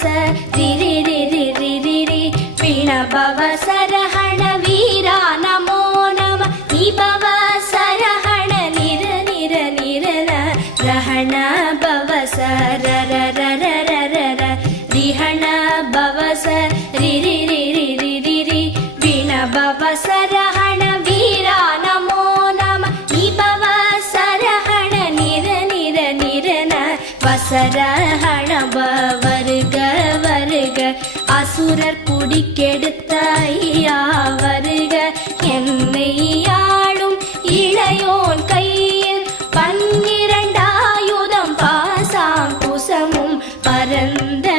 பவச ரிரி ரிரி ரிரி ரி வீண பவசரஹண வீரா நமோ நம நிபவ சரஹண நிர நிர நிரன ரஹண பவச ரர ரர ரர ரிஹண பவச ரிரி ரிரி ரிரி ரி வீண பவசரஹண வீரா நமோ நம நிபவ சரஹண நிர நிர நிரன வசரஹண வருக வருக அசுரர் குடிக்கெடுத்த ஐயா வருக என்னை ஆளும் இளையோன் கையில் 12 ஆயுதம் பாசாம் குசமும் பரந்த